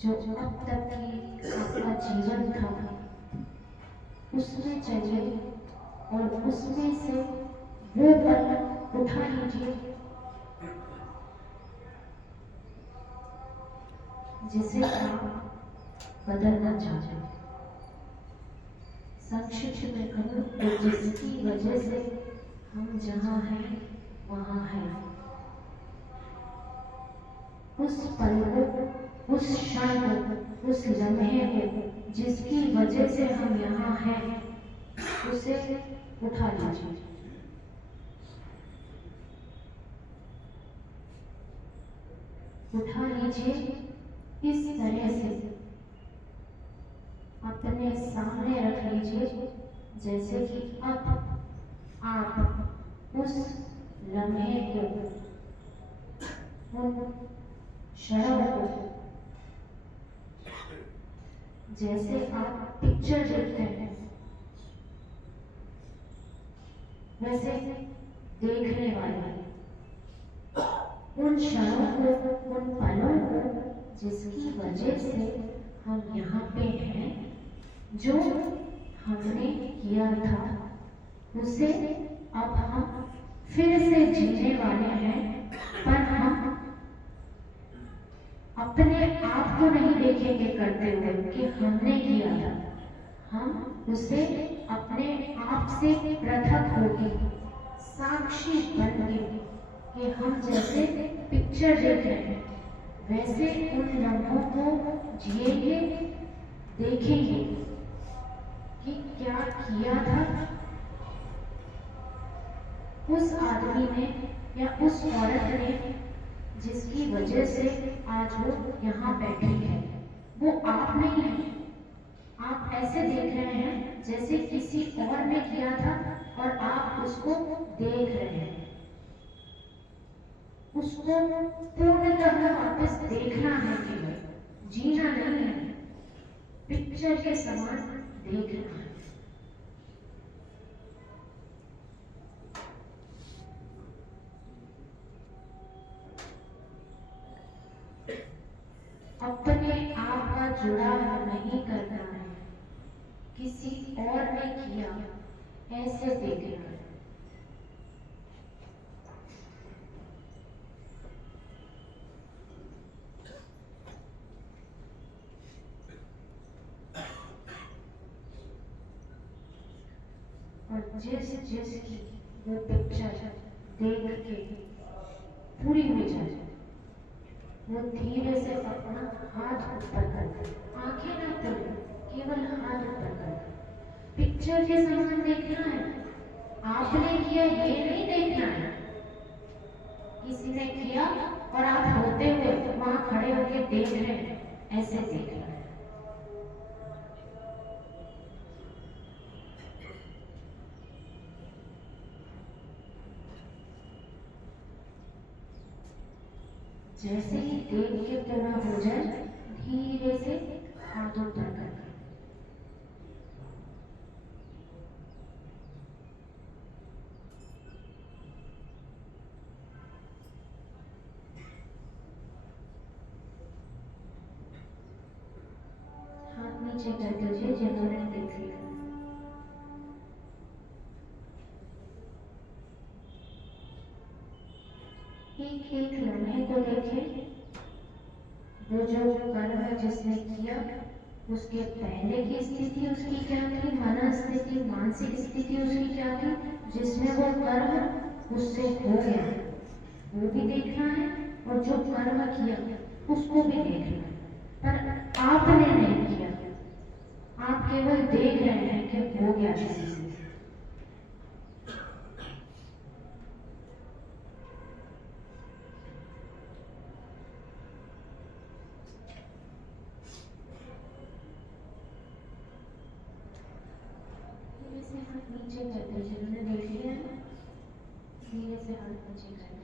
जो अब तक की आपका जीवन था उसमें चलिए और उसमें से वो पल उठा लीजिए जिसे आप बदलना चाहते हैं। संक्षिप्त में कहूँ तो जिसकी वजह से हम जहाँ हैं वहाँ हैं, उस पल को, उस क्षण को, उस लम्हे को जिसकी वजह से हम यहाँ हैं उसे उठा लीजिए। उठा लीजिए इस तरह से अपने सामने रख लीजिए जैसे कि अब आप उस लम्हे को, उन क्षणों को जैसे आप पिक्चर देखते हैं वैसे देखने वाले उन क्षणों को, उन पलों को जिसकी वजह से हम यहाँ पे हैं, जो हमने किया था उसे अब हम फिर से जीने वाले हैं। पर हम अपने आप को नहीं देखेंगे करते हुए कि हमने किया था, हम उसे अपने आप से पृथक होके साक्षी बन के कि हम जैसे पिक्चर देख रहे हैं वैसे उन लम्हों को जिएंगे, देखेंगे कि क्या किया था उस आदमी ने या उस औरत ने जिसकी वजह से आज वो यहाँ बैठी है। वो आप नहीं है, आप ऐसे देख रहे हैं जैसे किसी और ने किया था और आप उसको देख रहे हैं। उसको पूर्णतः वापस देखना है, केवल जीना नहीं है, पिक्चर के समान देखना है। अपने आप का जुड़ाव नहीं करना है, किसी और ने किया ऐसे देखना है। और जिस की वो पिक्चर देख के पूरी हो जाए, वो धीरे से अपना हाथ ऊपर कर, आंखें ना खोले, केवल हाथ ऊपर कर, पिक्चर के समान देखना है। आपने किया ये नहीं देखना है, किसी ने किया और आप होते हुए वहां खड़े होकर देख रहे हैं, ऐसे देखना है। जैसे ही देख के पूरा हो जाए, धीरे से हाथों ऊपर कर, हाथ नीचे कर दीजिए जिन्होंने देख लिया। एक एक लम्हे को देखें, वो जो कर्म जिसने किया उसके पहले की स्थिति उसकी क्या थी, मन स्थिति, मानसिक स्थिति उसकी क्या थी, जिसमें वो कर्म उससे हो गया वो भी देखना है, और जो कर्म किया उसको भी देखना है। पर आपने नहीं किया, आप केवल देख रहे हैं कि हो गया किसी से। हाथ नीचे कर दीजिए, जिन्होंने देख लिया है धीरे से हाथ नीचे कर दें।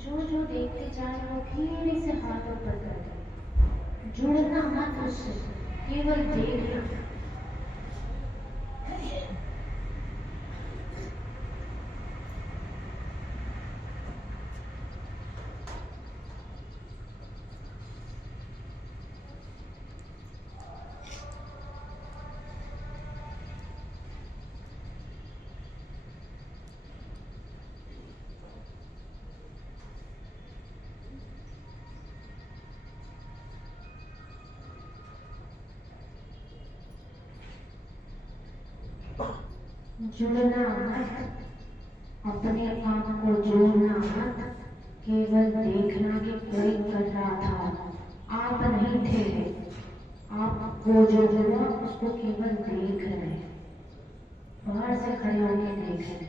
जो जो देखते जाए वो धीरे से हाथ ऊपर कर दो। जुड़ना मत उससे, केवल देखना। जुड़ना मत, अपने आप को जोड़ना मत, केवल देखना कि कोई कर रहा था, आप नहीं थे। आपको जो हुआ उसको केवल देख रहे हैं, बाहर से खड़े होकर देख रहे हैं।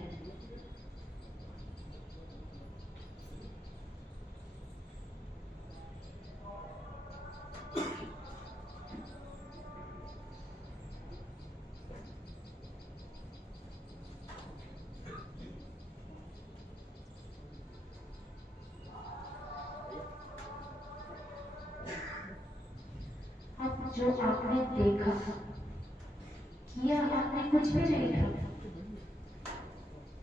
अब जो आपने देखा किया, आपने कुछ भी नहीं था,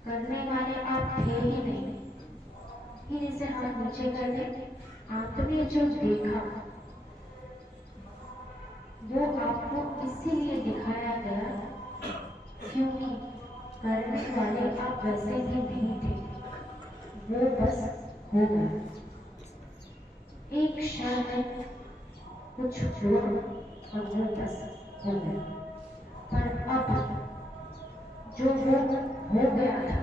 करने वाले आप थे ही नहीं। धीरे से हाथ नीचे कर दे। आपने जो देखा वो आपको इसीलिए दिखाया गया क्योंकि करने वाले आप वैसे भी नहीं थे, वो बस हो गया। एक क्षण में कुछ हुआ और वो बस हो गया। पर अब जो वो हो गया था,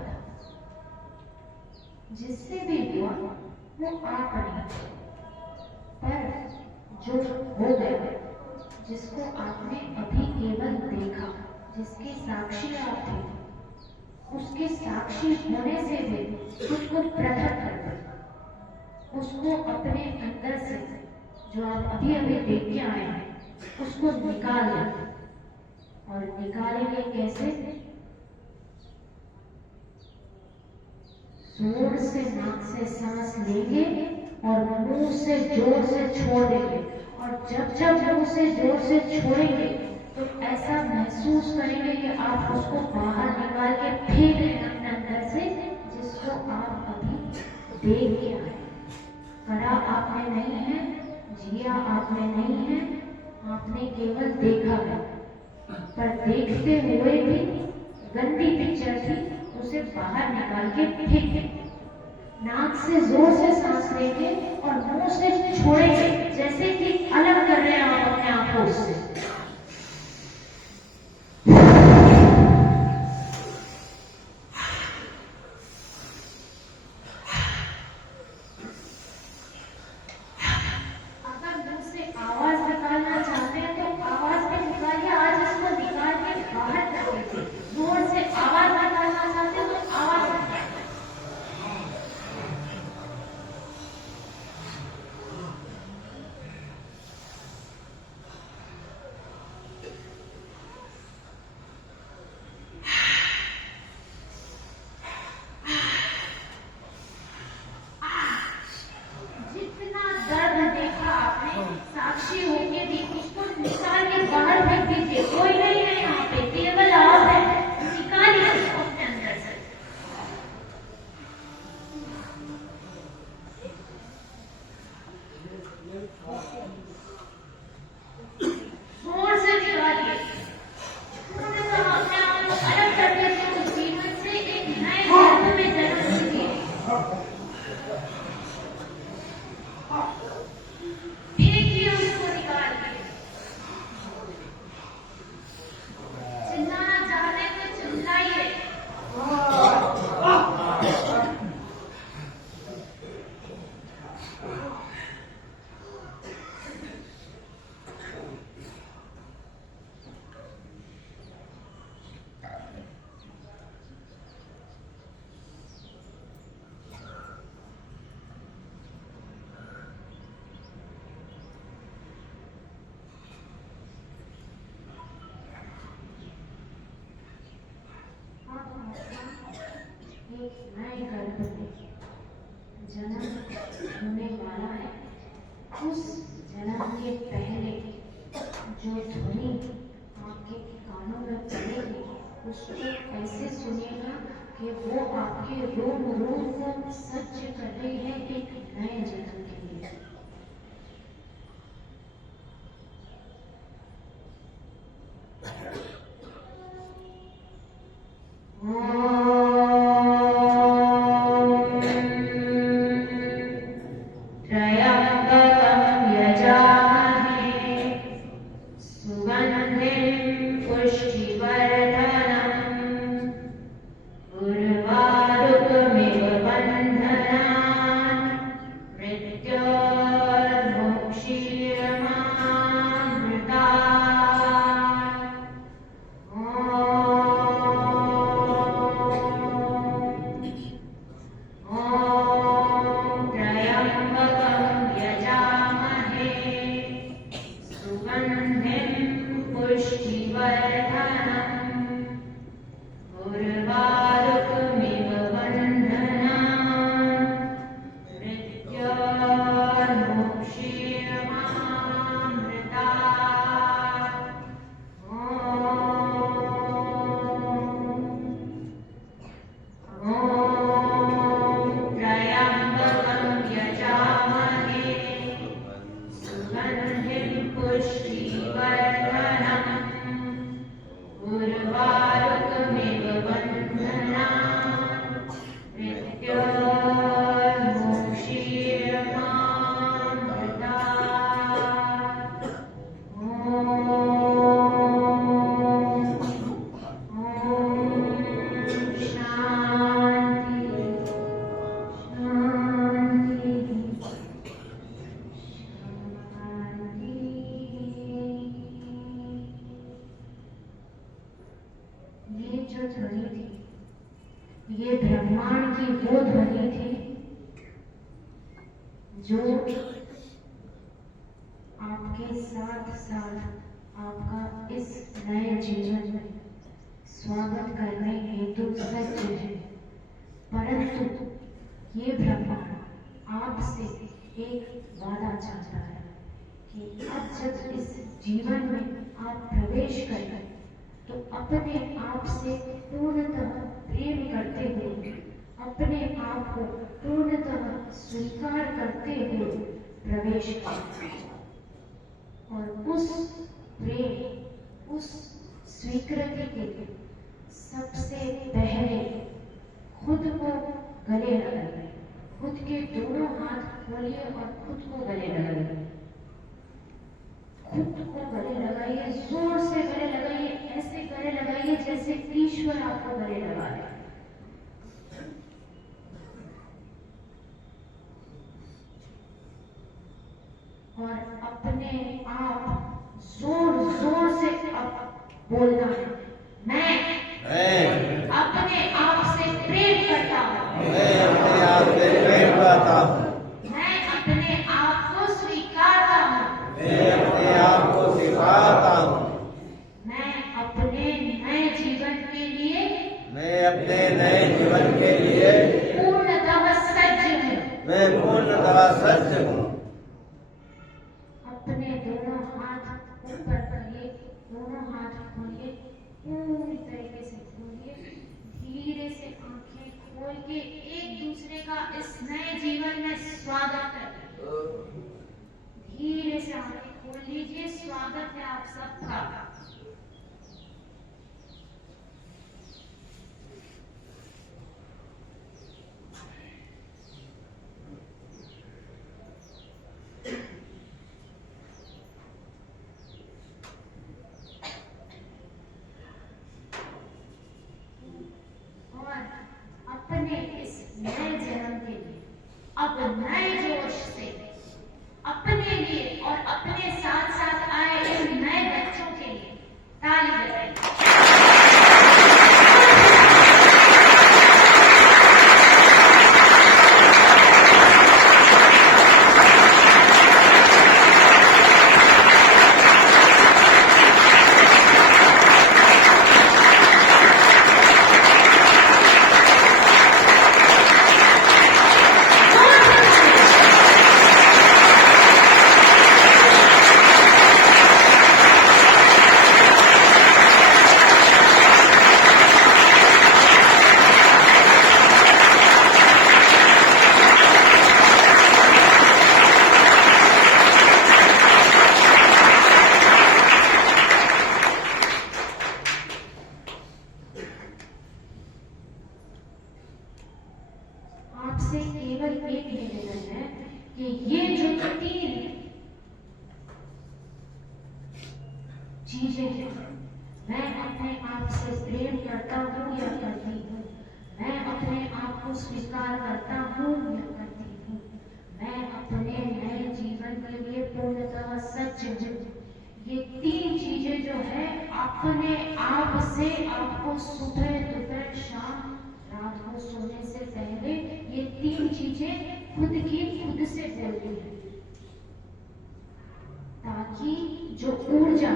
जिससे भी हुआ वो आप नहीं, पर जो हो गया, जिसको आपने अभी केवल देखा, जिसके साक्षी आप थे, उसके साक्षी होने से भी खुद को पृथक कर दे। उसको अपने अंदर से जो आप अभी अभी देख के आए हैं, उसको निकाल लें। और निकालेंगे कैसे? जोर से नाक से सांस लेंगे और मुंह से जोर से छोड़ देंगे। और जब जब मुंह से जोर से छोड़ेंगे तो ऐसा महसूस करेंगे कि आप उसको बाहर निकाल के फेंक रहे हैं अपने अंदर से, जिसको आप अभी देख के आए। करा आपने नहीं है, जिया आपने नहीं है, आपने केवल देखा है। पर देखते हुए भी गंदी पिक्चर थी, उसे बाहर निकाल के फेंके। नाक से जोर से सांस लेंगे और मुंह से छोड़ेंगे, जैसे कि अलग कर रहे हैं आप अपने आप को उससे। अगर मुंह से आवाज निकालना चाहते हैं तो आवाज में निकालिए। आज इसको निकाल के बाहर कर दीजिए। जोर से आवाज निकालना चाहते हैं तो आवाज निकालिए। जितना दर्द देखा आपने, साक्षी होके भी उसको निकाल के बाहर फेंक दीजिए। कोई नहीं है यहाँ पे, केवल आप है। निकालिए उसको अपने अंदर से। जोर से निकालिए। थोड़ा सा अपने आप को अलग कर दीजिए उस जीवन से, एक नए जन्म में जन्म दीजिए। देखिए उसको निकाल के। चिल्लाना चाहते हैं तो चिल्लाइए। एक नए गर्भ में जन्म होने वाला है, उस जन्म के पहले जो ध्वनि आपके कानों में पड़ेगी उसको ऐसे सुनिएगा कि वो आपके रोम रोम को सज्ज कर रही है एक नए जन्म के लिए। ये ब्रह्मांड की वो ध्वनि थी जो आपके साथ साथ आपका इस नए जीवन में स्वागत करने हेतु सज्ज है। परंतु ये ब्रह्मांड आपसे एक वादा चाहता है कि अब जब इस जीवन में आप प्रवेश करें तो अपने आप से पूर्णतः प्रेम करते हुए, अपने आप को पूर्णतः स्वीकार करते हुए प्रवेश करें और उस प्रेम, उस स्वीकृति के सबसे पहले खुद को गले लगाइए। खुद के दोनों हाथ खोलिए और खुद को गले लगाइए। खुद को गले लगाइए, जोर से गले लगाइए, ऐसे गले लगाइए जैसे ईश्वर आपको गले लगा रहे हैं। और अपने आप जोर जोर से अब बोलना है, मैं अपने आप से प्रेम करता हूँ, मैं अपने आप से प्रेम करता हूँ, मैं अपने आप को स्वीकारता हूँ, मैं अपने आप को स्वीकारता हूँ, मैं अपने नए जीवन के लिए, मैं अपने नए जीवन के लिए पूर्णतः सज्ज हूँ, मैं पूर्णतः सज्ज हूँ। अपने दोनों हाथ ऊपर करिए, दोनों हाथ खोलिए, पूरी तरीके से खोलिए, धीरे से आंखें खोल के एक दूसरे का इस नए जीवन में स्वागत करें। धीरे से आंखें खोल लीजिए, स्वागत है आप सबका। अपने इस नए जन्म के लिए अब नए जोश से अपने लिए और अपने साथ साथ आए इन नए बच्चों के लिए चीजें हैं। मैं अपने आप से प्रेम करता हूँ या करती हूँ, मैं अपने आप को स्वीकार करता हूँ या करती हूँ, मैं अपने नए जीवन के लिए पूर्णतः सच हूँ। ये तीन चीजें जो है अपने आप से आपको सुबह दोपहर शाम रात को सोने से पहले ये तीन चीजें खुद की खुद से बोलती है, ताकि जो ऊर्जा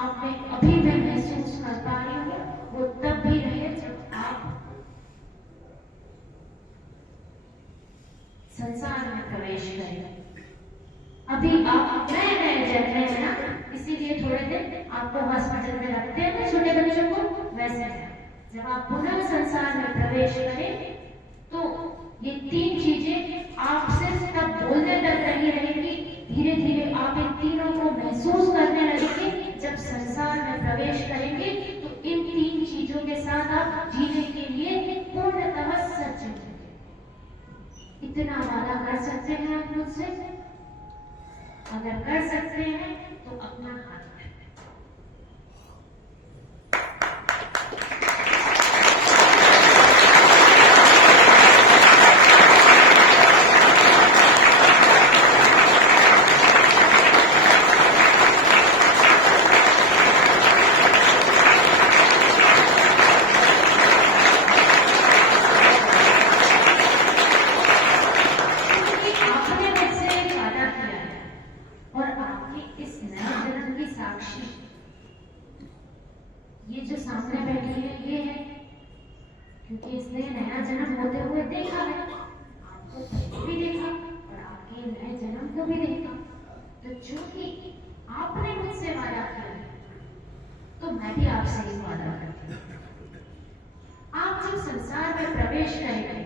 आप में अभी मैं महसूस कर पा रही हूँ वो तब भी रहे जब आप संसार में प्रवेश करें। अभी आप नए जन्मे हैं ना, इसीलिए थोड़े दिन आपको हॉस्पिटल में रखते हैं ना छोटे बच्चों को, वैसे जब आप पुनः संसार में प्रवेश करें तो ये तीन चीजें आप सिर्फ तब बोलने तक नहीं रहेगी, धीरे धीरे आप इन तीनों को महसूस करने लगेंगे। जब संसार में प्रवेश करेंगे तो इन तीन चीजों के साथ आप जीने के लिए पूर्णतः सच होंगे। इतना वादा कर सकते हैं आप मुझसे? अगर कर सकते हैं तो अपना हाथ ये जो सामने बैठी है ये है, क्योंकि इसने नया जन्म होते हुए देखा है, आपको पहले भी देखा और आपके नए जन्म को भी देखा। तो चूंकि आपने मुझसे वादा किया है तो मैं भी आपसे ही वादा करती हूँ। आप जब संसार में प्रवेश करेंगे,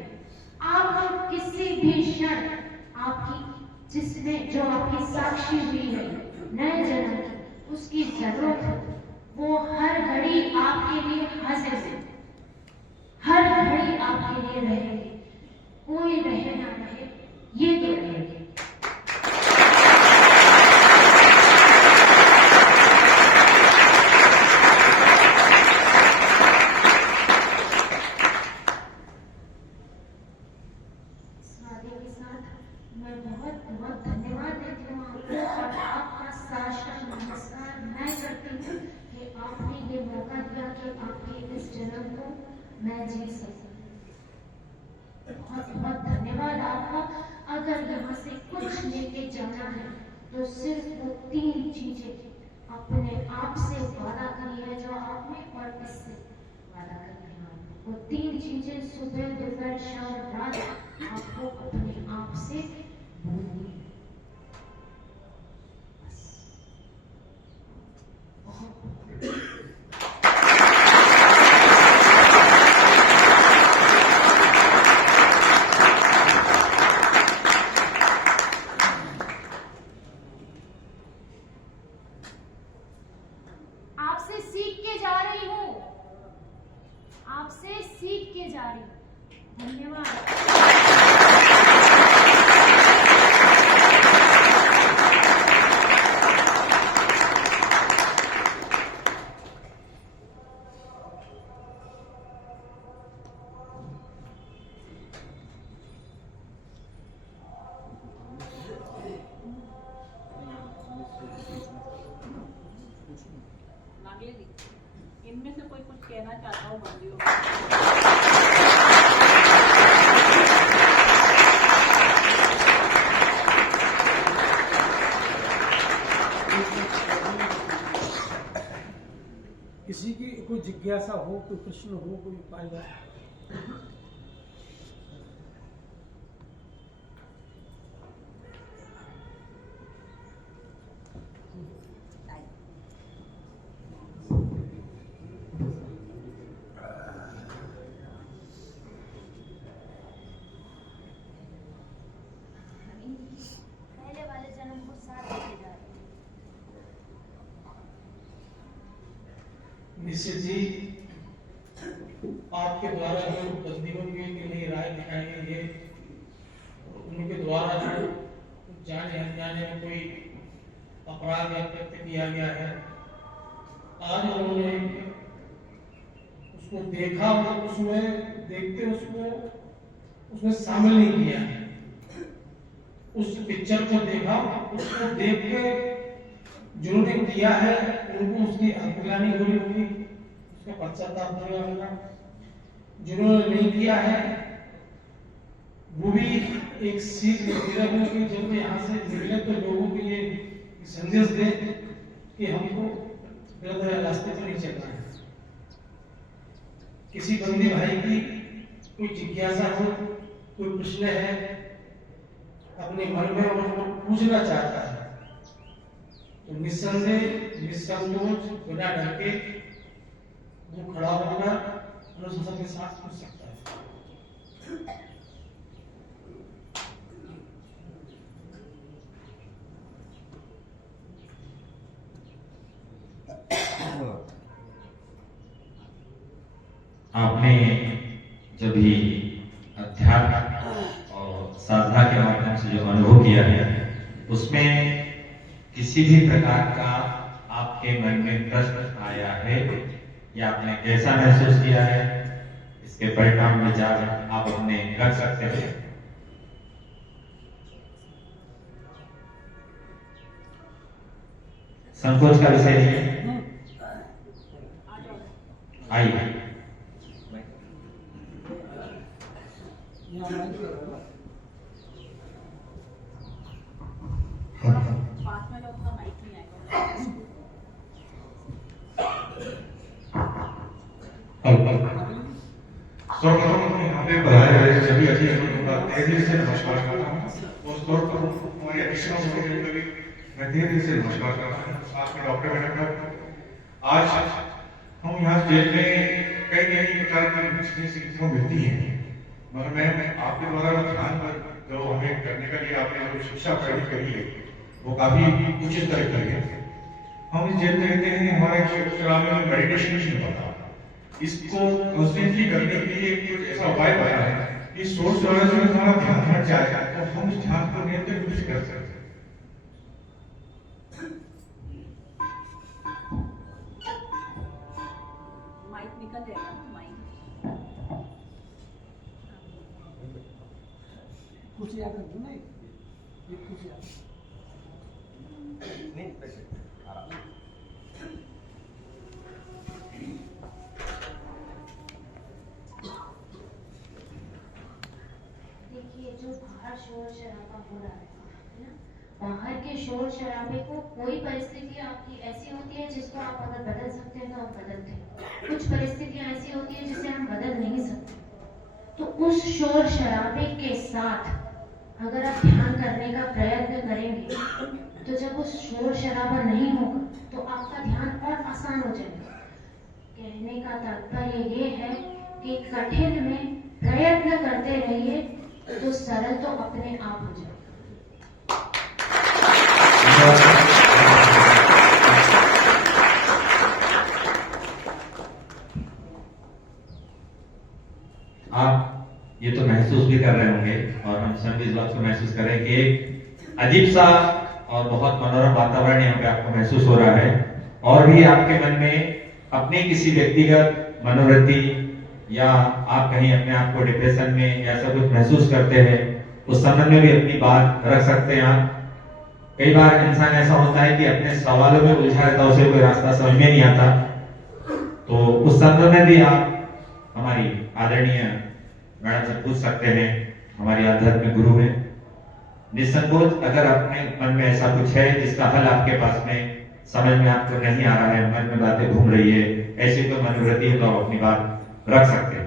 आप किसी भी क्षण आपकी जिसमें जो आपकी साक्षी हुई है नए जन्म की, उसकी जरूरत है, वो हर घड़ी आपके लिए हाजिर है, हर घड़ी आपके लिए रहेगी। कोई रहे ना रहे, ये तो रहेगी। स्वाति के साथ मैं बहुत बहुत धन्यवाद देती हूँ आपको और आपका साष्टांग नमस्कार मैं करती हूँ कि आपने ये मौका दिया कि आपके इस जन्म को मैं जी सकूं। बहुत बहुत धन्यवाद आपका। अगर यहाँ से कुछ लेके जाना है तो सिर्फ वो तीन चीजें अपने आप से वादा करी है जो आपने, और इससे वादा करी है वो तीन चीजें सुबह दोपहर शाम रात आपको अपने आप से बोलनी है। आपसे सीख के जा रही हूँ, आपसे सीख के जा रही हूँ। धन्यवाद। इनमें से कोई कुछ कहना चाहता हो मंदिरों किसी की कोई जिज्ञासा हो, कोई प्रश्न हो, कोई उपाय निश्चित जी, आपके द्वारा जो बंदियों के लिए राय दिखाई गई है, उनके द्वारा जो जाने अनजाने में कोई अपराध या कृत्य किया गया है, आज उन्होंने उसको देखा और उसमें देखते उसमें शामिल नहीं किया। उस पिक्चर को देखा, उसको देख के जिन्होंने किया है उनको उसकी अग्लानी हो रही होगी, उसका पश्चाताप होगा होगा। जिन्होंने नहीं किया है वो भी एक सीख दे रहे हैं कि जब यहाँ से निकले तो लोगों को ये संदेश दे कि हमको गलत रास्ते पर नहीं चलना है। किसी बंदी भाई की कोई जिज्ञासा हो, कोई प्रश्न है अपने मन में और वो पूछना चाहता है तो निस्संदेह निसंकोच बिना डर के वो खड़ा होकर अनुशासन के साथ पूछ सकता है। आपने जब भी अध्यात्म और साधना के माध्यम से जो अनुभव किया है उसमें किसी भी प्रकार का आपके मन में प्रश्न आया है या आपने कैसा महसूस किया है, इसके परिणाम विचार आप अपने रख सकते हैं। संकोच का विषय नहीं है, आइए। पास में लोग का माइक नहीं आएगा। सर्वप्रथम यहाँ पे बुलाए गए सभी अतिथियों का तहे दिल से नमस्कार करता हूँ और सर्वप्रथम हमारे एडिशनल सेक्रेटरी को भी मैं तहे दिल से नमस्कार करता हूँ। साथ में डॉक्टर मैडम, आज हम यहाँ स्टेज में कई प्रकार की चीजें सीखने को मिलती हैं, मगर मैं आपके द्वारा ध्यान पर जो हमें करने के लिए आपने जो शिक्षा प्रदान करी है वो काफी उचित तरीके है। हम इस जेल में रहते हैं, हमारे शराब में मेडिटेशन नहीं होता, इसको कॉन्स्टेंटली करने के लिए कुछ ऐसा उपाय पाया है इस सोर्स द्वारा जो हमारा ध्यान हट जाएगा तो हम इस ध्यान को नियंत्रित कुछ कर सकते हैं। माइक निकल जाएगा ना, माइक कुछ याद रखो ना, ये कुछ याद नहीं पैसे आराम। देखिए जो बाहर शोर शराबा हो रहा है ना, बाहर के शोर शराबे को कोई परिस्थिति आपकी ऐसी होती है जिसको आप अगर बदल सकते हैं तो आप बदलते हैं, कुछ परिस्थितियां ऐसी होती है जिसे हम बदल नहीं सकते। तो उस शोर शराबे के साथ अगर आप ध्यान करने का प्रयत्न करेंगे तो जब उस शोर शराबा नहीं होगा तो आपका ध्यान और आसान हो जाएगा। कहने का तात्पर्य ये है कि कठिन में प्रयत्न करते रहिए तो सरल तो अपने आप हो जाएगा। आप ये तो महसूस भी कर रहे होंगे और हम सब इस बात को महसूस कर रहे हैं कि एक अजीब सा और बहुत मनोरम वातावरण यहाँ पे आपको महसूस हो रहा है। और भी आपके मन में अपनी किसी व्यक्तिगत मनोवृत्ति या आप कहीं अपने आप को डिप्रेशन में या ऐसा कुछ महसूस करते हैं, उस संबंध में भी अपनी बात रख सकते हैं आप। कई बार इंसान ऐसा होता है कि अपने सवालों में उलझा रहता है, उसे कोई रास्ता समझ में नहीं आता, तो उस संदर्भ में भी आप हमारी आदरणीय मैडम से पूछ सकते हैं, हमारी आध्यात्मिक गुरु है। निसंकोच अगर अपने मन में ऐसा कुछ है जिसका हल आपके पास में समझ में आपको नहीं आ रहा है, मन में बातें घूम रही है, ऐसी कोई मनोवृत्ति है तो आप अपनी बात रख सकते हैं।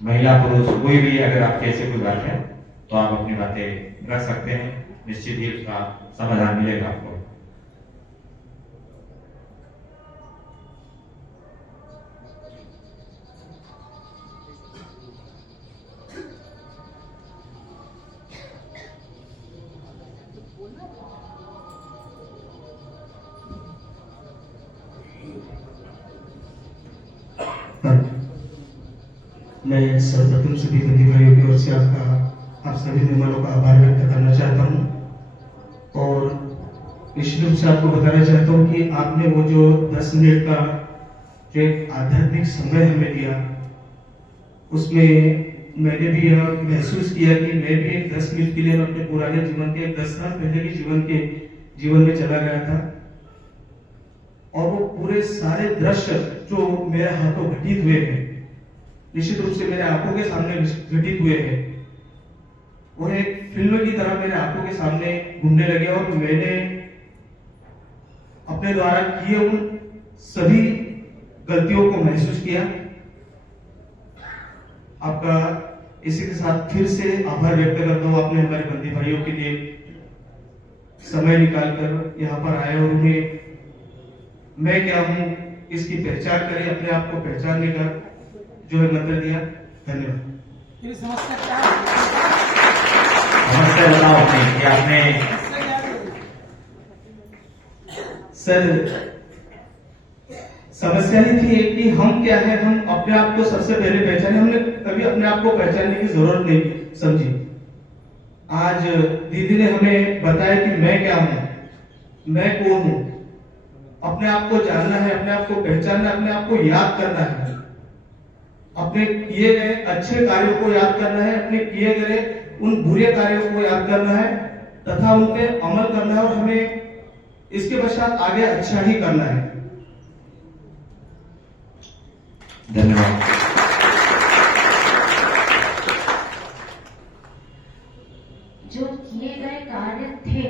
महिला पुरुष कोई भी अगर आपकी ऐसी कोई बात है तो आप अपनी बातें रख सकते हैं, निश्चित ही उसका समाधान मिलेगा आपको। मैं सर्वप्रथम सभी बंदी भाइयों की ओर से आप सभी निर्मलों का आभार व्यक्त करना चाहता हूँ और निश्चित रूप से आपको बताना चाहता हूँ कि आपने वो जो 10 मिनट का जो एक आध्यात्मिक समय हमें दिया, उसमें मैंने भी यह महसूस किया कि मैं भी एक 10 मिनट के लिए अपने पुराने जीवन के 10 साल पहले के जीवन में चला गया था, और वो पूरे सारे दृश्य जो मेरे हाथों घटित हुए हैं, निश्चित रूप से मेरे आंखों के सामने घटित हुए हैं, वो एक फिल्म की तरह मेरे आंखों के सामने घूमने लगे, और मैंने अपने द्वारा किए उन सभी गलतियों को महसूस किया। आपका इसी के साथ फिर से आभार व्यक्त करता हूँ। आपने हमारे बंदी भाइयों के लिए समय निकालकर यहाँ पर आए और उन्हें मैं क्या हूँ इसकी पहचान करें, अपने आप को पहचानने का जो है मंत्र दिया। धन्यवाद। ये समस्या क्या है? समस्या बताओ अपनी कि आपने समस्या क्या है? सर, समस्या ही थी एक कि हम क्या है, हम अपने आप को सबसे पहले पहचाने। हमने कभी अपने आप को पहचानने की जरूरत नहीं समझी। आज दीदी ने हमें बताया कि मैं क्या हूं, मैं कौन हूं। अपने आप को जानना है, अपने आप को पहचानना, अपने आप को याद करना है, अपने किए गए अच्छे कार्यों को याद करना है, अपने किए गए उन बुरे कार्यों को याद करना है तथा उन पे अमल करना है, और हमें इसके पश्चात आगे अच्छा ही करना है। धन्यवाद। जो किए गए कार्य थे,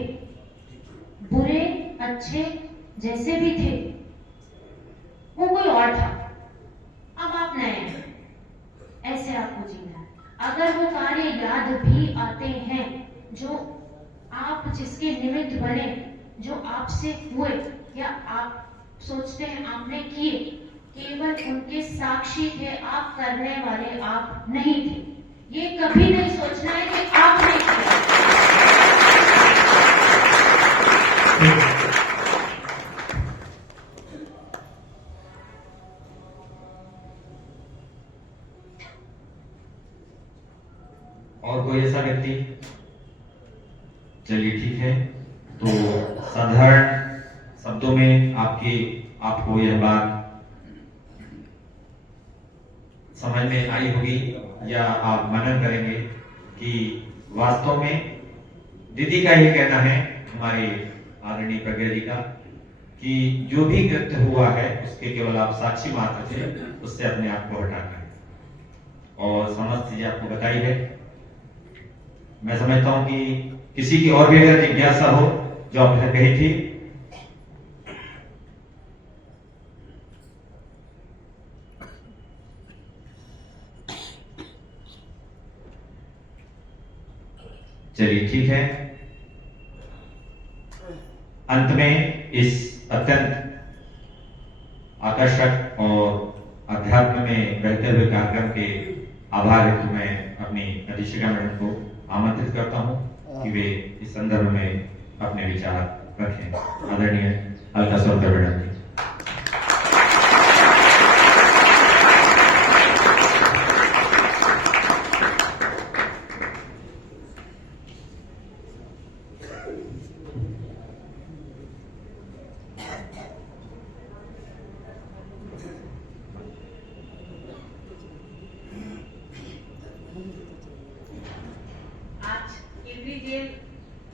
बुरे अच्छे जैसे भी थे, वो कोई और था। अब आप नए हैं, ऐसे आपको जीना है। अगर वो कार्य याद भी आते हैं जो आप जिसके निमित्त बने, जो आपसे हुए या आप सोचते हैं आपने किए, केवल उनके साक्षी थे, आप करने वाले आप नहीं थे। ये कभी नहीं सोचना है कि आपने किया। और कोई ऐसा व्यक्ति? चलिए ठीक है, तो साधारण शब्दों में आपको यह बात समझ में आई होगी, या आप मनन करेंगे कि वास्तव में दीदी का ये कहना है, हमारे आदरणीय प्रज्ञा जी का, कि जो भी कृत्य हुआ है उसके केवल आप साक्षी मात्र थे, उससे अपने आप को हटाकर और समस्त चीजें आपको बताई है। मैं समझता हूं कि किसी की और भी अगर जिज्ञासा हो जो आपने कही थी, चलिए ठीक है। अंत में इस अत्यंत आकर्षक और अध्यात्म में बहते हुए कार्यक्रम के आभार हेतु मैं अपनी अधीक्षिका मैडम को आमंत्रित करता हूं कि वे इस संदर्भ में अपने विचार रखें। आदरणीय अलका सौंदर्य मैडम जी।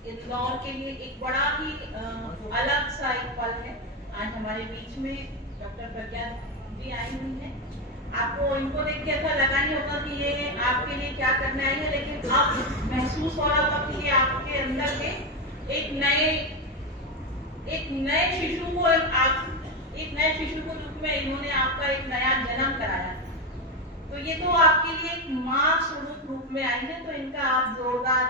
इंदौर के लिए एक बड़ा ही अलग सा एक पल है। आज हमारे बीच में डॉक्टर प्रज्ञा जी आई हुई हैं। आपको इनको देख के ऐसा लगा नहीं होगा कि ये आपके लिए क्या करने आई है, लेकिन अब महसूस हो रहा होगा कि ये आपके अंदर के एक नए शिशु को रूप में इन्होंने आपका एक नया जन्म कराया। तो ये तो आपके लिए एक माँ स्वरूप रूप में आई है, तो इनका आप जोरदार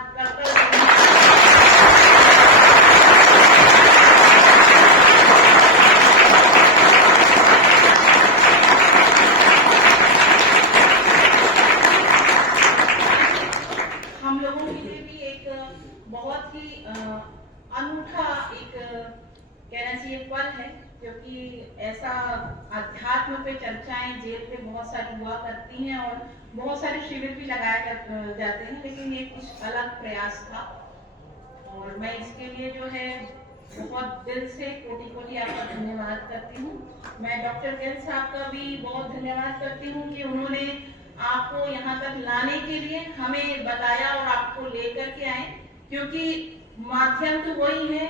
हम लोगों के लिए भी एक बहुत ही अनूठा एक कहना चाहिए पल है, क्योंकि ऐसा अध्यात्म पे चर्चाएं जेल पे बहुत सारी हुआ करती हैं और बहुत सारे शिविर भी लगाए जाते हैं, लेकिन ये कुछ अलग प्रयास था। और मैं इसके लिए जो है बहुत दिल से कोटि कोटि आपका धन्यवाद करती हूँ। मैं डॉक्टर गिल साहब का भी बहुत धन्यवाद करती हूँ कि उन्होंने आपको यहाँ तक लाने के लिए हमें बताया और आपको लेकर के आए, क्योंकि माध्यम तो वही है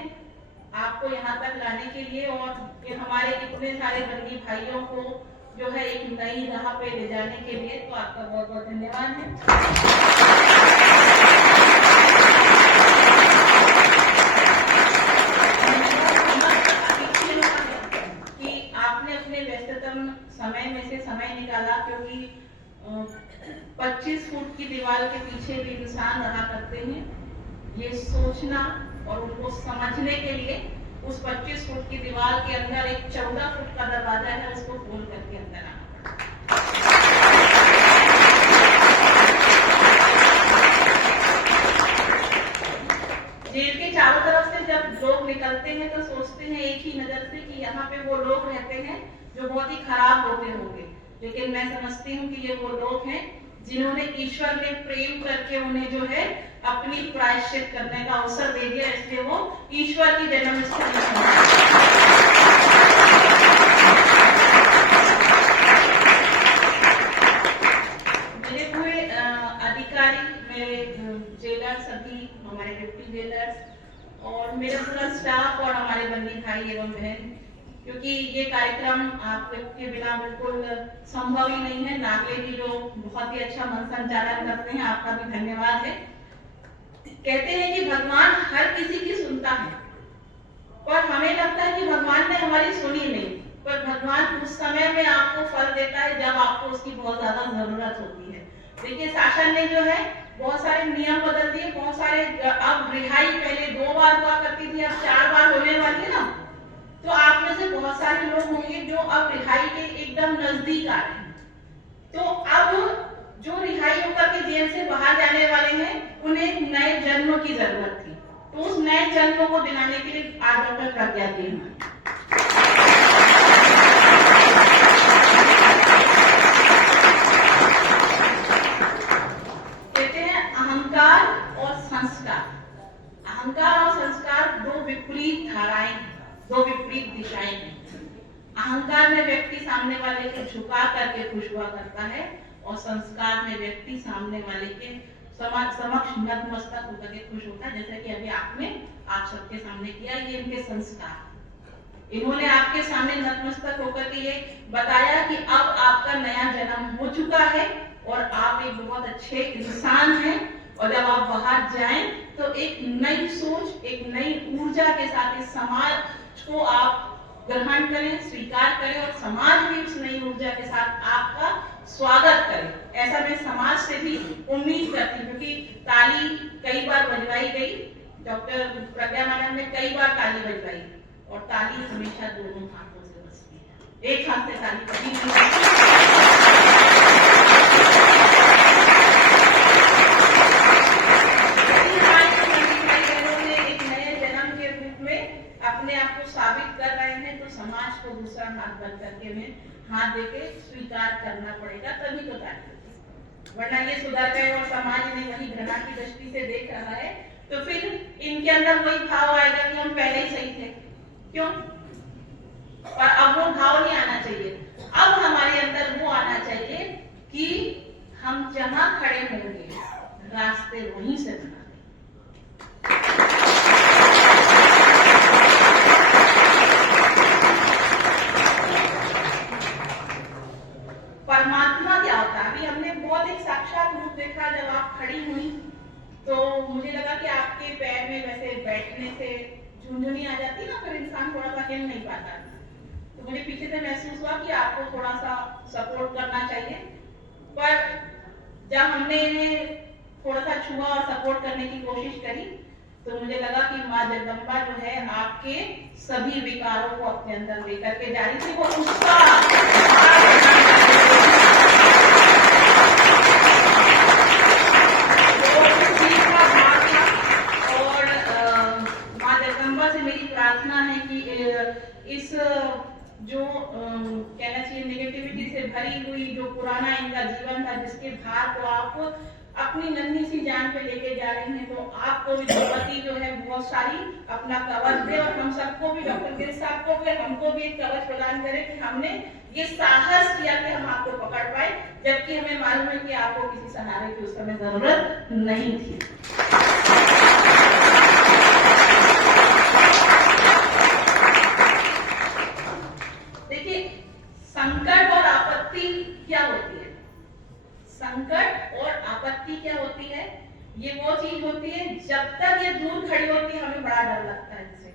आपको यहाँ तक लाने के लिए और कि हमारे इतने सारे बंदी भाइयों को जो है एक नई राह पे ले जाने के लिए। तो आपका बहुत बहुत धन्यवाद है। कि आपने अपने व्यस्ततम समय में से समय निकाला, क्योंकि 25 फुट की दीवार के पीछे भी इंसान रहा करते हैं। ये सोचना और उनको समझने के लिए उस 25 फुट की दीवार के अंदर एक 14 फुट का दरवाजा है, उसको खोल करके अंदर आना पड़ा। जेल के चारों तरफ से जब लोग निकलते हैं तो सोचते हैं एक ही नजर से कि यहाँ पे वो लोग रहते हैं जो बहुत ही खराब होते होंगे, लेकिन मैं समझती हूँ कि ये वो लोग हैं जिन्होंने ईश्वर ने प्रेम करके उन्हें जो है अपनी प्रायश्चित करने का अवसर दे दिया, इसलिए वो ईश्वर की जन्मस्थली मेरे हुए अधिकारी, मेरे जेलर, सभी हमारे डिप्टी जेलर्स और मेरा पूरा स्टाफ और हमारे बंदी भाई एवं बहन, क्योंकि ये कार्यक्रम आपके बिना बिल्कुल संभव ही नहीं है। नागले जी जो बहुत ही अच्छा मन संचालन करते हैं, आपका भी धन्यवाद है। कहते हैं कि भगवान हर किसी की सुनता है, पर हमें लगता है कि भगवान ने हमारी सुनी नहीं, पर भगवान उस समय में आपको फल देता है जब आपको उसकी बहुत ज्यादा जरूरत होती है। देखिए, शासन ने जो है बहुत सारे नियम बदल दिए, बहुत सारे, अब रिहाई पहले 2 बार हुआ करती थी, अब 4 बार होने वाली है ना। तो आप में से बहुत सारे लोग होंगे जो अब रिहाई के एकदम नजदीक आ रहे हैं। तो अब जो रिहाई होकर के जेल से बाहर जाने वाले हैं, उन्हें एक नए जन्म की जरूरत थी, तो उस नए जन्म को दिलाने के लिए आज डॉक्टर प्रज्ञा जी हैं। कहते हैं अहंकार और संस्कार, अहंकार और संस्कार 2 विपरीत धाराएं हैं, 2 विपरीत दिशाएं हैं। अहंकार में व्यक्ति सामने वाले के झुका करके खुश हुआ करता है और संस्कार में व्यक्ति सामने वाले के समक्ष नतमस्तक होकर के खुश होता है। जैसा कि अभी आपने आप सबके सामने किया, ये इनके संस्कार। इन्होंने आपके सामने नतमस्तक होकर के ये बताया कि अब आपका नया जन्म हो चुका है और आप एक बहुत अच्छे इंसान हैं, और जब आप बाहर जाएं तो एक नई सोच, एक नई ऊर्जा के साथ इस समाज को आप ग्रहण करें, स्वीकार करें और समाज भी उस नई ऊर्जा के साथ आपका स्वागत करे। ऐसा मैं समाज से भी उम्मीद करती हूँ, क्योंकि ताली कई बार बजवाई गई, डॉक्टर प्रज्ञा मैडम ने कई बार ताली बजवाई, और ताली हमेशा दोनों हाथों से बजती है, एक हाथ से ताली कभी नहीं। अपने आप को साबित कर रहे हैं, तो समाज को दूसरा हाथ बन करके में हाथ देके स्वीकार करना पड़ेगा, तभी तो तारीफ, वरना ये सुधर गए और समाज ने वही घृणा की दृष्टि से देख रहा है, तो फिर इनके अंदर वही भाव आएगा कि हम पहले ही सही थे, क्यों? और अब वो भाव नहीं आना चाहिए, अब हमारे अंदर वो आना चाहिए कि हम जहां खड़े होंगे रास्ते वहीं से बना परमात्मा क्या होता है। अभी हमने बहुत एक साक्षात रूप देखा, जब आप खड़ी हुई तो मुझे लगा कि आपके पैर में वैसे बैठने से झुंझुनी आ जाती है ना, फिर इंसान थोड़ा सा हिल नहीं पाता, तो मुझे पीछे से महसूस हुआ कि आपको थोड़ा सा सपोर्ट करना चाहिए। पर जब हमने इन्हें थोड़ा सा छुआ और सपोर्ट करने की कोशिश करी, तो मुझे लगा कि माँ जगदम्बा जो है आपके सभी विकारों को अपने अंदर लेकर के जा रही थी। वो उसका और माँ जगदम्बा से मेरी प्रार्थना है कि इस जो कहना चाहिए नेगेटिविटी से भरी हुई जो पुराना इनका जीवन था, जिसके भार को आप अपनी नन्ही सी जान पे लेके जा रही हैं, तो आपको भी भगवती जो है बहुत बहुत सारी अपना कवच दे और हम सबको भी, डॉक्टर गिरी साहब को भी, हमको भी एक कवच प्रदान करे कि हमने ये साहस किया कि हम आपको पकड़ पाए, जबकि हमें मालूम है कि आपको किसी सहारे की उस समय जरूरत नहीं थी। देखिए, संकट और आपत्ति क्या होती है? संकट और आपत्ति क्या होती है? ये वो चीज होती है, जब तक ये दूर खड़ी होती है हमें बड़ा डर लगता है इससे,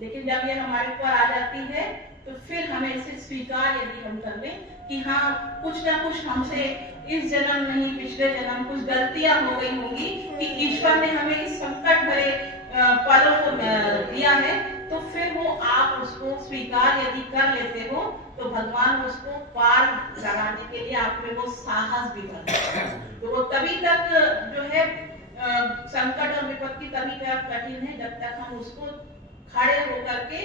लेकिन जब ये हमारे ऊपर आ जाती है तो फिर हमें इसे स्वीकार यदि हम कर लें कि हाँ, कुछ ना कुछ हमसे इस जन्म नहीं पिछले जन्म कुछ गलतियां हो गई होंगी कि ईश्वर ने हमें इस संकट भरे पलों को दिया है, तो फिर वो आप उसको स्वीकार यदि कर लेते हो तो भगवान उसको पार लगाने के लिए आप में वो साहस भी करते हैं। तो वो तभी तक जो है संकट और विपत्ति तभी तक कठिन है जब तक हम उसको खड़े होकर के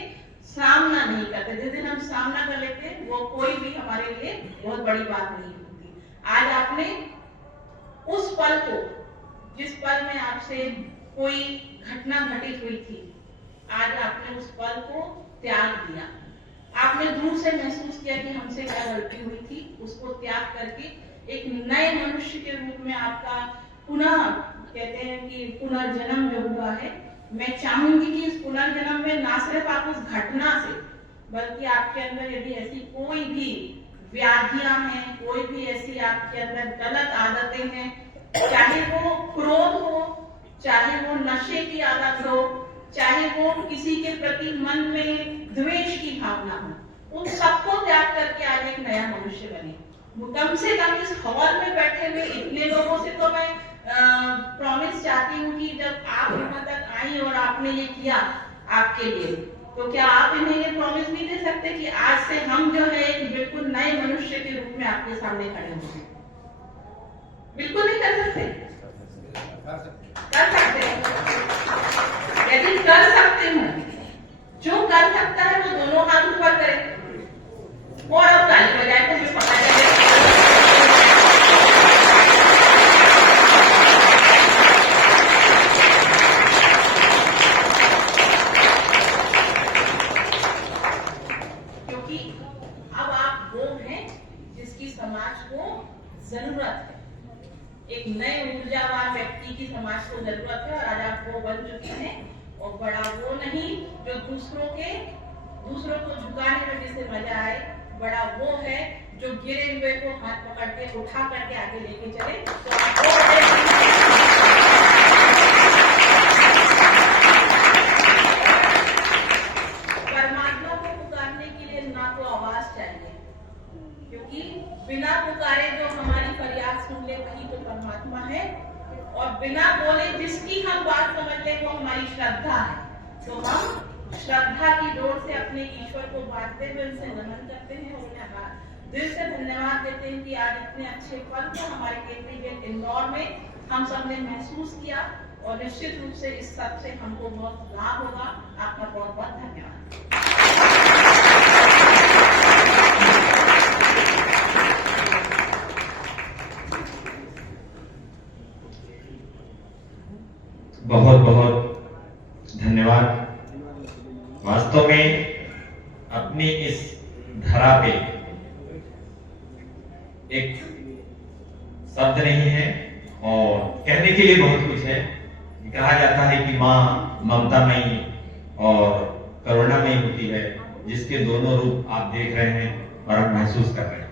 सामना नहीं करते। जिस दिन हम सामना कर लेते हैं वो कोई भी हमारे लिए बहुत बड़ी बात नहीं होती। आज आपने उस पल को, जिस पल में आपसे कोई घटना घटित हुई थी, आज आपने उस पल को त्याग दिया। आपने दूर से महसूस किया कि हमसे क्या गलती हुई थी, उसको त्याग करके एक नए मनुष्य के रूप में आपका पुनः, कहते हैं कि पुनर्जन्म जो हुआ है, मैं चाहूंगी कि इस पुनर्जन्म में ना सिर्फ आप उस घटना से, बल्कि आपके अंदर यदि ऐसी कोई भी व्याधियां हैं, कोई भी ऐसी आपके अंदर गलत आदतें हैं, चाहे वो क्रोध हो, चाहे वो नशे की आदत हो, चाहे वो किसी के प्रति मन में द्वेष की भावना हो, उन सबको त्याग करके आज एक नया मनुष्य बने। कम से कम इस हॉल में बैठे हुए इतने लोगों से तो मैं प्रॉमिस चाहती हूँ कि जब आप यहाँ तक आई और आपने ये किया आपके लिए, तो क्या आप इन्हें ये प्रॉमिस नहीं दे सकते कि आज से हम जो है एक बिल्कुल नए मनुष्य के रूप में आपके सामने खड़े होंगे? बिल्कुल नहीं कर सकते? कर सकते हैं। यदि कर सकते हो, जो कर सकता है वो दोनों हाथ ऊपर करे और अब ताली बजाए तो मैं पता चले। क्योंकि अब आप वो हैं जिसकी समाज को जरूरत है। एक नए ऊर्जावान व्यक्ति की समाज को जरूरत है और आज आप वो बन चुके हैं। और बड़ा वो नहीं जो दूसरों को झुकाने में जिसे मजा आए, बड़ा वो है जो गिरे हुए को हाथ पकड़ के उठा करके आगे लेके चले। तो आप वो परमात्मा को पुकारने के लिए ना तो आवाज चाहिए, क्योंकि बिना पुकारे जो हमारी फरियाद सुन ले वही तो परमात्मा है, और बिना बोले जिसकी हम बात समझ ले वो हमारी श्रद्धा है। तो हम श्रद्धा की डोर से अपने ईश्वर को बांटते हुए उनसे नमन करते हैं और उन्हें दिल से धन्यवाद देते हैं कि आज इतने अच्छे पल को हमारे केंद्रीय इंदौर में हम सब ने महसूस किया, और निश्चित रूप से इस सब से हमको बहुत लाभ होगा। आपका बहुत बहुत धन्यवाद। बहुत बहुत धन्यवाद। वास्तव में अपनी इस धरा पे एक शब्द नहीं है और कहने के लिए बहुत कुछ है। कहा जाता है कि माँ ममतामयी और करुणामयी होती है, जिसके दोनों रूप आप देख रहे हैं और आप महसूस कर रहे हैं।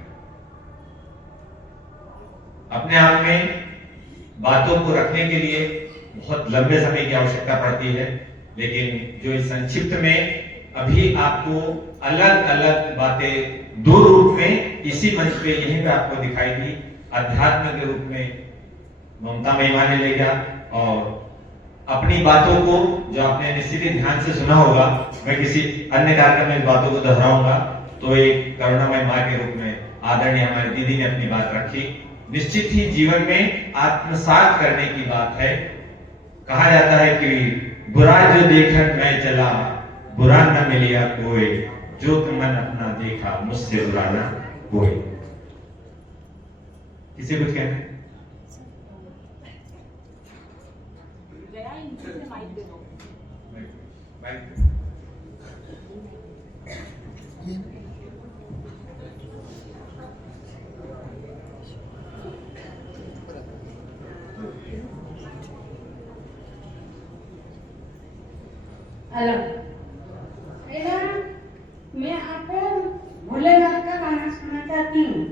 अपने आप में बातों को रखने के लिए बहुत लंबे समय की आवश्यकता पड़ती है, लेकिन जो इस संक्षिप्त में अभी आपको अलग अलग बातें दो रूप में इसी मंच पे यहीं पे आपको दिखाई दी। अध्यात्म के रूप में ममता महिमा ने लेगा और अपनी बातों को जो आपने निश्चित ही ध्यान से सुना होगा, मैं किसी अन्य कार्यक्रम में इस बातों को दोहराऊंगा, तो एक करुणामय मां के रूप में आदरणीय हमारी दीदी ने अपनी बात रखी। निश्चित ही जीवन में आत्मसात करने की बात है। कहा जाता है कि बुरा जो देखकर मैं चला, बुरा न मिलिया कोई, जो तुम मन अपना देखा, मुझसे बुरा ना कोई। किसी कुछ कहना? हेलो मैडम, मैं आपको भोलेनाथ का गाना सुनना चाहती हूँ।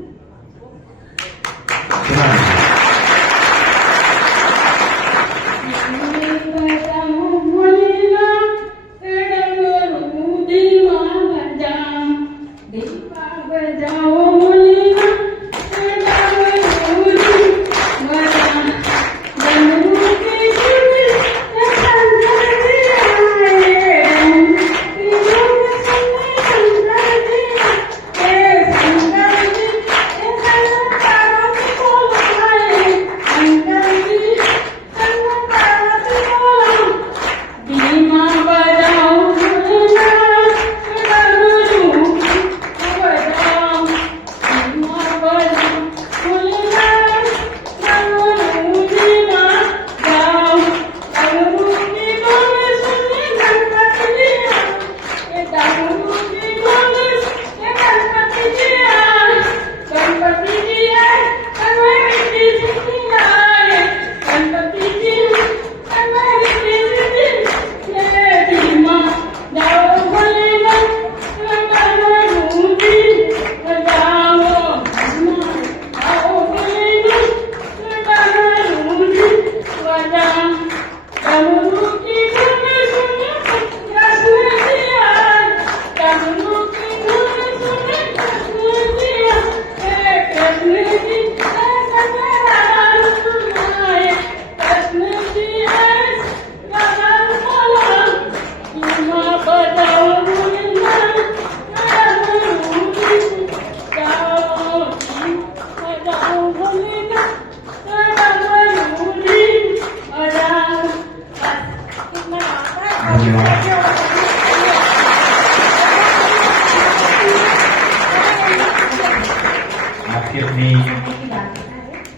आपकी अपनी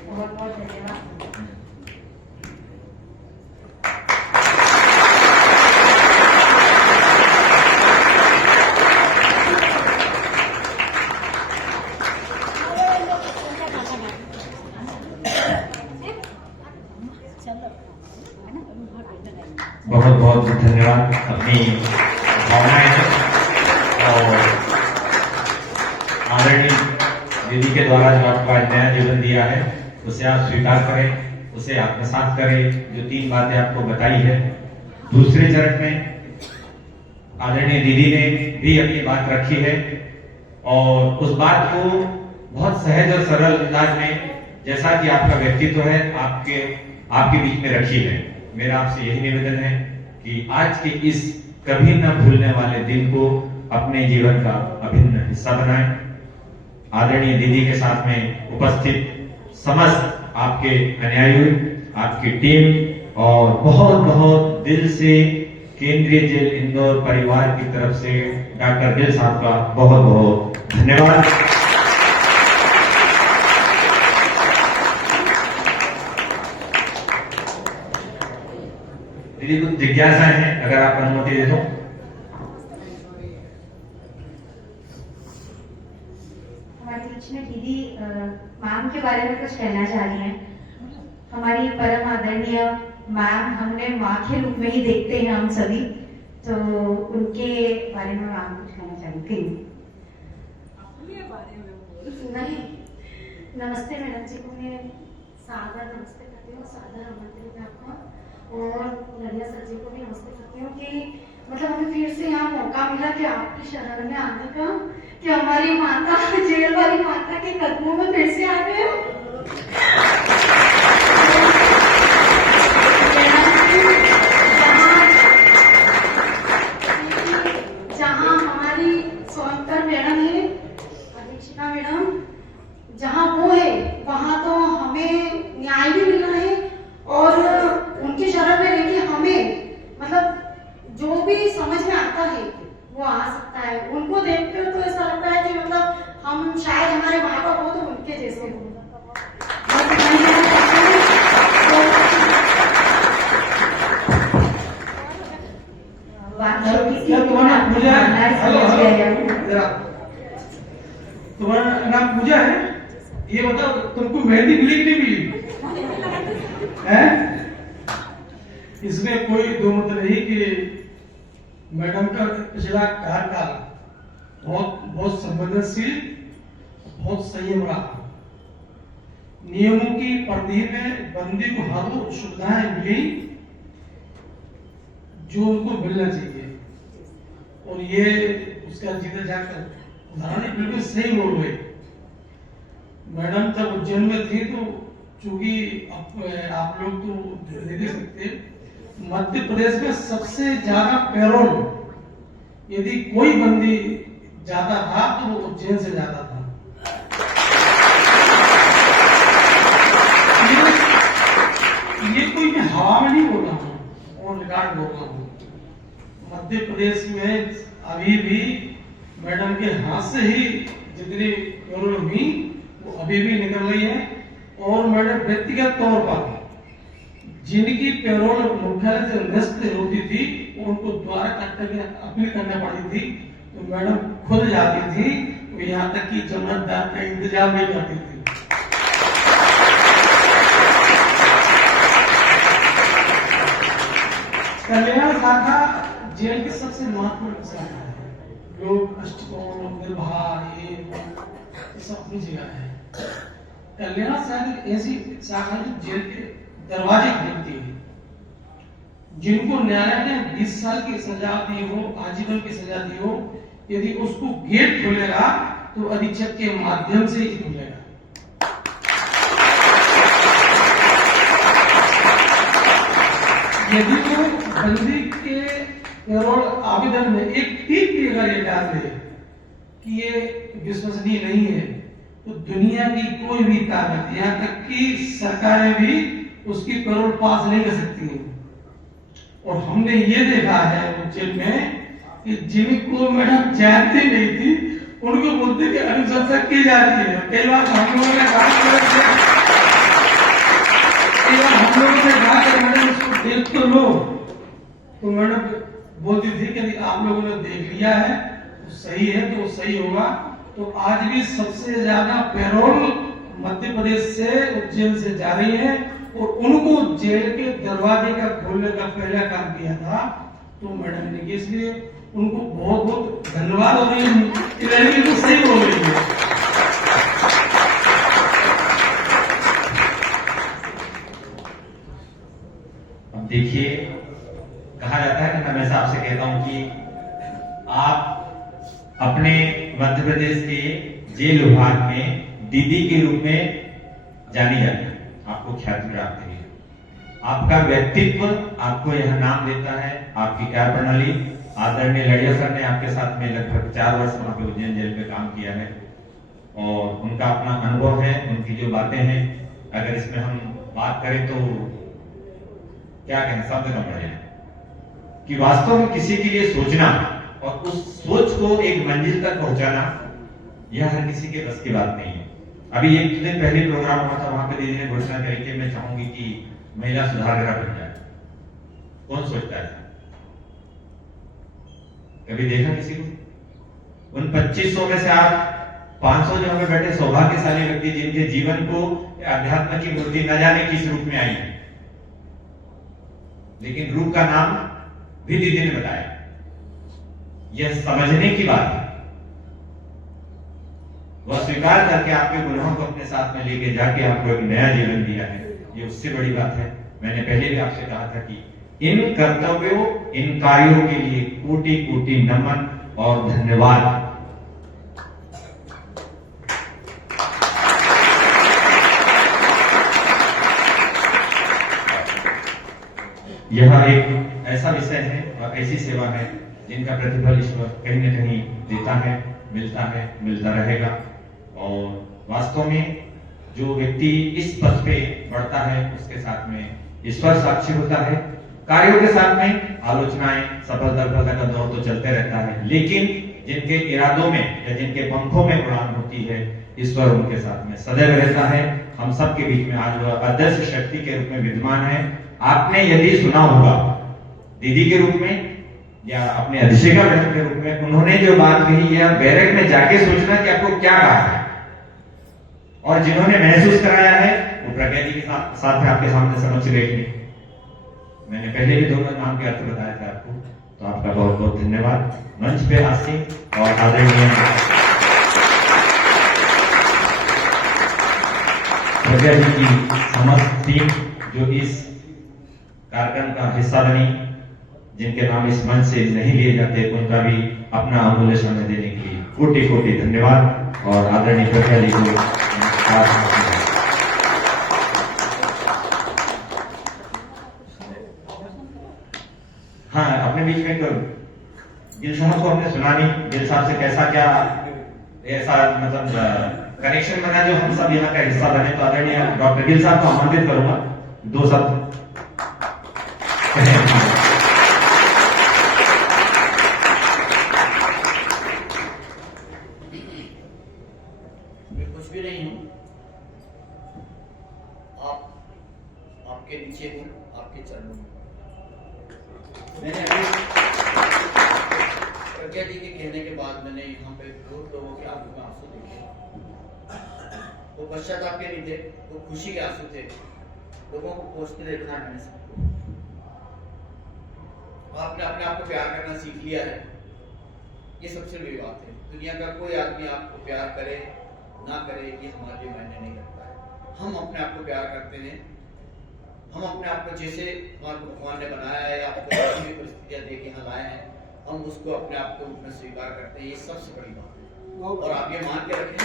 बहुत बहुत धन्यवाद। बहुत बहुत धन्यवाद। अपनी भावनाएं और आदरणीय दीदी के द्वारा जो आपको आज नया जीवन दिया है उसे आप स्वीकार करें, उसे आत्मसात करें। जो 3 बातें आपको बताई है, दूसरे चरण में आदरणीय दीदी ने भी अपनी बात रखी है और उस बात को बहुत सहज और सरल अंदाज में, जैसा कि आपका व्यक्तित्व है, आपके बीच में रखी है। मेरा आपसे यही निवेदन है कि आज के इस कभी न भूलने वाले दिन को अपने जीवन का अभिन्न हिस्सा बनाएं। आदरणीय दीदी के साथ में उपस्थित समस्त आपके अनुयायी, आपकी टीम और बहुत बहुत दिल से केंद्रीय जेल इंदौर परिवार की तरफ से डॉक्टर गिल साहब का बहुत बहुत धन्यवाद। दीदी कुछ जिज्ञासा है, अगर आप अनुमति दे दो। हमारे बीच में दीदी मैम के बारे में कुछ कहना चाह रही हैं। हमारी परम आदरणीय मैम, हमने माँ के रूप में ही देखते हैं हम सभी, तो उनके बारे में मैम कुछ कहना चाहेंगे। नहीं, नमस्ते मैडम जी को मैं सादर नमस्ते करती हूँ, सादर आमंत्रित है आपका, और लड़िया सर जी को भी नमस्ते करती हूँ कि मतलब हमें फिर से यहाँ मौका मिला कि आपकी शरण में आने का, कि हमारी माता, जेल वाली माता के कदमों में फिर से आ गए। जहाँ हमारी सोनकर मैडम है, अधीक्षिका मैडम, जहाँ वो है वहाँ तो हमें न्याय भी मिल रहा है और उनकी शरण में रह के हमें मतलब जो भी समझ में आता है वो आ सकता है। उनको देखकर तो ऐसा लगता है कि मतलब हम शायद हमारे माँ बाप हो तो उनके जैसे हो। इसकी तुम्हारा नाम पूजा है? आज हेलो, समझ हेलो। गया हूँ। इधर आओ। तुम्हारा नाम पूजा है? ये बताओ तुमको मेहंदी मिली कि नहीं मिली है? इसमें कोई दो मत नहीं कि मैडम का पिछला कार्यकाल बहुत संवेदनशील, बहुत संयम रहा। नियमों की परिधि में बंदी को हर वो सुविधाएं मिली जो उनको मिलना चाहिए, और ये उसका जीते जाकर उदाहरण बिल्कुल सही बोल रहे। मैडम जब उज्जैन में थी तो चूंकि आप लोग तो दे सकते, मध्य प्रदेश में सबसे ज्यादा पैरोल यदि कोई बंदी जाता था तो वो उज्जैन से जाता था। ये कोई मैं हवा में नहीं बोल रहा हूँ, ऑन रिकॉर्ड बोल रहा हूँ। मध्य प्रदेश में अभी भी मैडम के हाथ से ही जितनी पैरोल हुई वो अभी भी निकल रही है, और मैडम व्यक्तिगत तौर पर जिनकी पैरोल मुख्यालय से निरस्त होती थी उनको द्वारा कलेक्टर की अपील करना पड़ती थी, तो मैडम खुद जाती थी, तो यहाँ तक कि जमानतदार का इंतजाम भी करती थी। कल्याण शाखा जेल की सबसे महत्वपूर्ण शाखा है। लोग अष्टकोण, निर्भया, ये सब अपनी जगह है। कल्याण शाखा ऐसी शाखा जो जेल के दरवाजे खोलती है। जिनको न्यायालय ने 20 साल की सजा दी हो, आजीवन की सजा दी हो, यदि उसको गेट खोलेगा तो अधीक्षक के माध्यम से ही खुलेगा। यदि वो बंदी के पैरोल आवेदन में एक टिक भी अगर ये डाल दे कि ये विश्वसनीय नहीं है, तो दुनिया की कोई भी ताकत, यहाँ तक कि सरकारें भी उसकी पैरोल पास नहीं कर सकती हैं। और हमने ये देखा है जेल में कि जिनको मैडम जानती नहीं थी उनको बोलते कि अनुशंसा की जाती है। कई बार हम लोगों ने कहा मैडम इसको देख तो लो, तो मैडम बोलती थी कि आप लोगों ने देख लिया है तो सही है, तो सही होगा। तो आज भी सबसे ज्यादा पैरोल मध्य प्रदेश से उज्जैन से जा रही है, और उनको जेल के दरवाजे का खोलने का पहला काम किया था तो मैडम ने, इसलिए उनको बहुत बहुत धन्यवाद। हो रही है तो सही बोल रही है। अब देखिए, कहा जाता है कि मैं हमेशा आपसे कहता हूं कि आप अपने मध्य प्रदेश के जेल विभाग में दीदी के रूप में जानी जाती है, आपको ख्याति प्राप्त है। आपका व्यक्तित्व आपको यह नाम देता है, आपकी कार्य प्रणाली। आदरणीय लड़िया सर ने आपके साथ में लगभग 4 वर्ष वहां पे उज्जैन जेल पे काम किया है, और उनका अपना अनुभव है, उनकी जो बातें हैं, अगर इसमें हम बात करें तो क्या कहें, शब्द कम रहे हैं कि वास्तव में किसी के लिए सोचना और उस सोच को एक मंजिल तक पहुंचाना, यह हर किसी के बस की बात नहीं है। अभी एक दिन पहले प्रोग्राम हुआ था, वहां पे दीदी ने घोषणा करी कि मैं चाहूंगी कि महिला सुधार गृह बन जाए। कौन सोचता है? कभी देखा किसी को? उन 2500 में से आप 500 जो हमें बैठे सौभाग्यशाली व्यक्ति जिनके जीवन को अध्यात्म की मूर्ति न जाने किस रूप में आई है, लेकिन रूप का नाम भी दीदी ने बताया। यह समझने की बात है, वह स्वीकार करके आपके गुनाहों को अपने साथ में लेके जाके आपको एक नया जीवन दिया है, ये उससे बड़ी बात है। मैंने पहले भी आपसे कहा था कि इन कर्तव्यों, इन कार्यों के लिए कोटि कोटि नमन और धन्यवाद। यह एक ऐसा विषय है और ऐसी सेवा है जिनका प्रतिफल ईश्वर कहीं न कहीं देता है, मिलता है, मिलता रहेगा। और वास्तव में जो व्यक्ति इस पथ पे बढ़ता है उसके साथ में ईश्वर साक्षी होता है। कार्यों के साथ में आलोचनाएं, सफलता का दौर तो चलते रहता है, लेकिन जिनके इरादों में या जिनके पंखों में उड़ान होती है, ईश्वर उनके साथ में सदैव रहता है। हम सब के बीच में आज वह अदृश्य शक्ति के रूप में विद्यमान है। आपने यदि सुना होगा दीदी के रूप में या अपने अभिषेका मैडम के रूप में उन्होंने जो बात कही या बैरक में जाके सोचना कि आपको क्या कहा है, और जिन्होंने महसूस कराया है वो प्रज्ञा जी के साथ में आपके सामने समक्ष बैठे। मैंने पहले भी दोनों नाम के अर्थ बताया था आपको, तो आपका बहुत बहुत धन्यवाद। मंच पे आसीन और आदरणीय प्रज्ञा जी की समस्त टीम जो इस कार्यक्रम का हिस्सा बनी, जिनके नाम इस मंच से नहीं लिए जाते, उनका भी अपना अमूल्य समय देने के लिए कोटि कोटि धन्यवाद। और आदरणीय प्रज्ञा जी को हाँ, अपने बीच में तो गिल साहब को हमने सुना नहीं, गिल साहब से कैसा क्या ऐसा मतलब कनेक्शन बना जो हम सब यहाँ का हिस्सा बने। तो आदरणीय डॉक्टर गिल साहब को आमंत्रित करूंगा 2 शब्द। मैं कुछ भी नहीं हूँ, आपके नीचे हूँ, आपके चरणों में। मैंने अभी प्रज्ञा जी के कहने के बाद मैंने यहाँ पे बहुत लोगों के आंखों में आंसू देखे। वो पश्चाताप के नहीं थे, वो खुशी के आंसू थे। लोगों को पोषते देखना है मैंने सबको। आपने अपने आप को प्यार करना सीख लिया है, ये सबसे बड़ी बात है। दुनिया का कोई आदमी आपको प्यार करे ना करे ये हमारे लिए मायने नहीं रखता है। हम अपने आप को प्यार करते हैं। हम अपने आप को जैसे हमारे भगवान ने बनाया है, आपको ऐसी भी परिस्थितियां दे के यहाँ लाए हैं, हम उसको अपने आप को में स्वीकार करते हैं। ये सबसे बड़ी बात है। और आप ये मान के रखें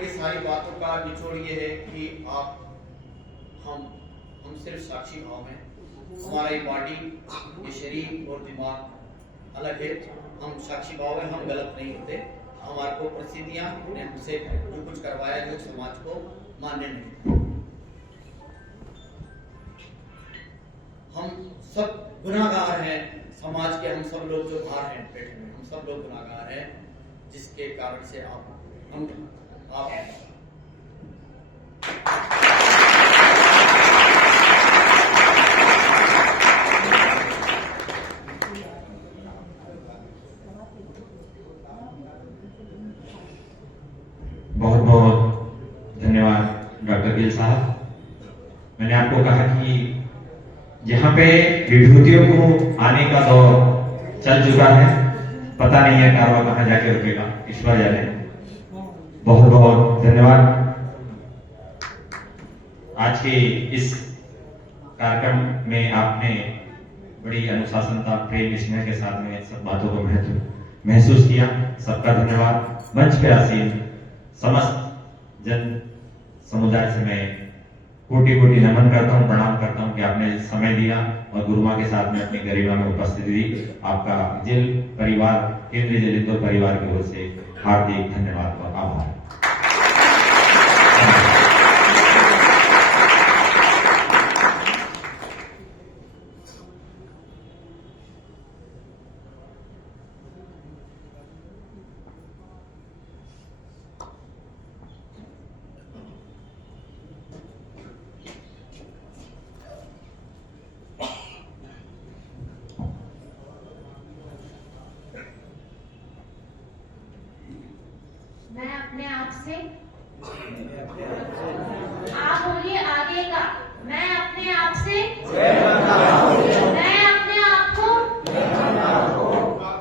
कि सारी बातों का निचोड़ ये है कि हम सिर्फ साक्षी भाव में, हमारा ये बॉडी, ये शरीर और दिमाग अलग है। हम साक्षी भाव में, हम गलत नहीं होते। हमारे को परिस्थितियां ने हमसे जो कुछ करवाया जो समाज को मान्य नहीं। हम सब गुनाहगार हैं, समाज के हम सब लोग जो बाहर हैं बैठे हुए, हम सब लोग गुनाहगार हैं, जिसके कारण से आप बहुत बहुत धन्यवाद डॉक्टर गिल साहब। मैंने आपको कहा कि यहाँ पे विभूतियों को आने का दौर चल चुका है, पता नहीं है कारवा कहाँ जाके रुकेगा, ईश्वर जाने। बहुत बहुत धन्यवाद। आज के इस कार्यक्रम में आपने बड़ी अनुशासनता, प्रेम, स्नेह के साथ में सब बातों को महसूस किया। सबका धन्यवाद। मंच पे आसीन समस्त जन समुदाय से मैं कोटि कोटि नमन करता हूँ, प्रणाम करता हूँ कि आपने समय दिया और गुरुमा के साथ में अपनी गरिमा में उपस्थिति दी। आपका जिल परिवार, केंद्रीय जिल इंदौर परिवार की ओर से हार्दिक धन्यवाद और आभार। मैं अपने आप से, आप बोलिए आगे का, मैं अपने आप से, मैं अपने आप को,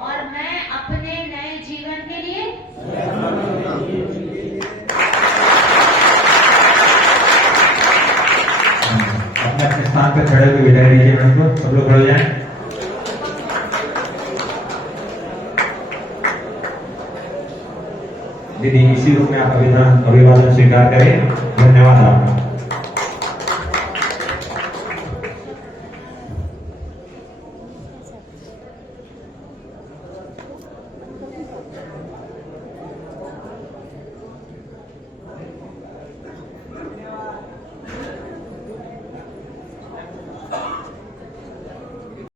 और मैं अपने नए जीवन के लिए अपने अपने स्थान पर खड़े हुए विदाई दीजिए मैडम को। सब लोग खड़े हो जाएं। दीदी इसी रूप में आप अभिवादन स्वीकार करें। धन्यवाद आपका।